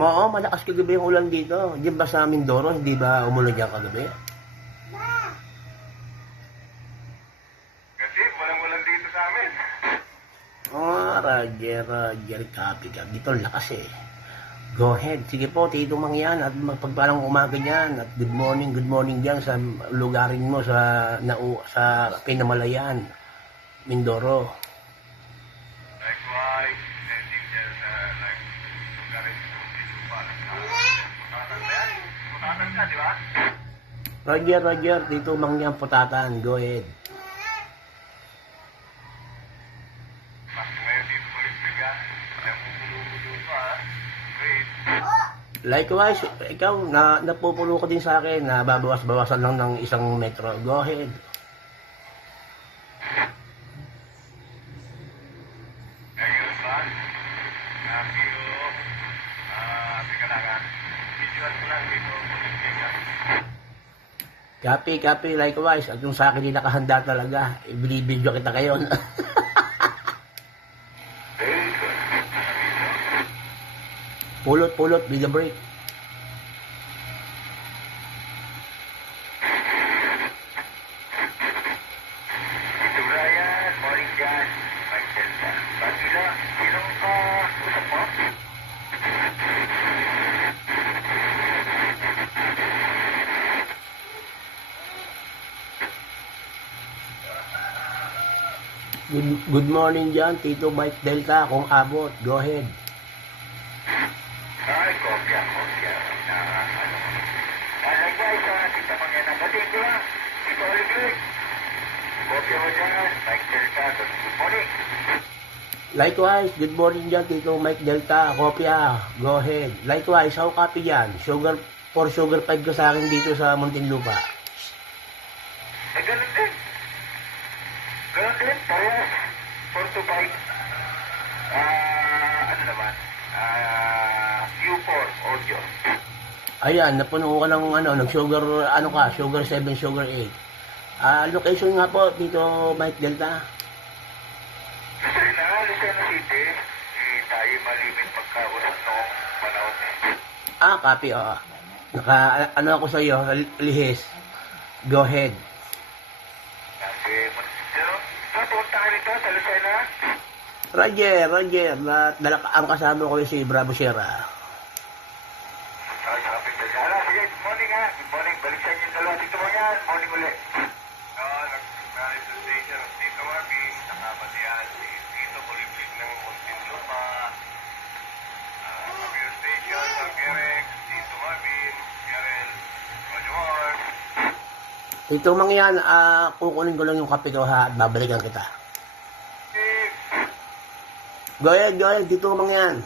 Oo, malakas kagabi yung ulan dito. Diyan ba sa Mindoro, hindi ba umulan dyan kagabi? Kasi walang dito sa amin. Oh, Roger, copy ka. Dito ang lakas eh. Go ahead. Sige po, Tito Mang yan. At magpagpalang umaga dyan. At good morning dyan sa lugarin mo sa Pinamalayan, Mindoro. Likewise, sending there sa lugarin sa Lupa. Putatan ba yan? Putatan ka, di ba? Roger, Tito Mang yan, putatan. Go ahead. Ngayon dito ulit biga. Ayaw mo bulubulo pa, ha? Great. Likewise, ikaw, napupulo ka din sa akin na babawas-bawasan lang ng 1 metro. Go ahead. Ayun ba? Happy o... Teka lang ha. Visual ko lang dito ulit biga. Copy, likewise. At yung sa akin din nakahanda talaga. I-video kita kayo. Pulot, video break. Ito Brian, morning dyan. Mike Delta. Bagila, sinong usap mo? Good morning dyan, Tito Mike Delta. Kung abot, go ahead. Ay, kopya. Nalagay sa kita mangyana. Batiin ko lang. Tito Olivier. Kopya mo dyan. Mike Delta. Good morning. Likewise, good morning dyan, Tito Mike Delta. Kopya, go ahead. Likewise, ako copy dyan. Sugar 5 ka sa akin dito sa Muntinlupa. Eh, ganun din. Parehas. 4 to 5. Ano naman? Q4 audio. Ayan, napuno ka ng nag-sugar, sugar 7, sugar 8. Location nga po, Tito Mike Delta. Lucena City. Tayo malimit pagkausap noong panahon eh. Copy, oo. Ako sa iyo, lihis. Go ahead. Kasi, punta ka nito sa Lucena? Roger, ang kasama ko si Bravo Sierra. Sige, good morning ha. Good morning. Balik sa inyo yung dalawa. Dito mo yan. Morning ulit. Nag-marriage sa station of Tito Marvin. Nakapatihan si Tito Bolivig ng Muntinlupa. Radio station ng Gerex. Tito Marvin. Gerel. Roger. Tito Mang yan, kukunin ko lang yung kape ko ha at babalikan kita. Go ahead, Tito Mang yan.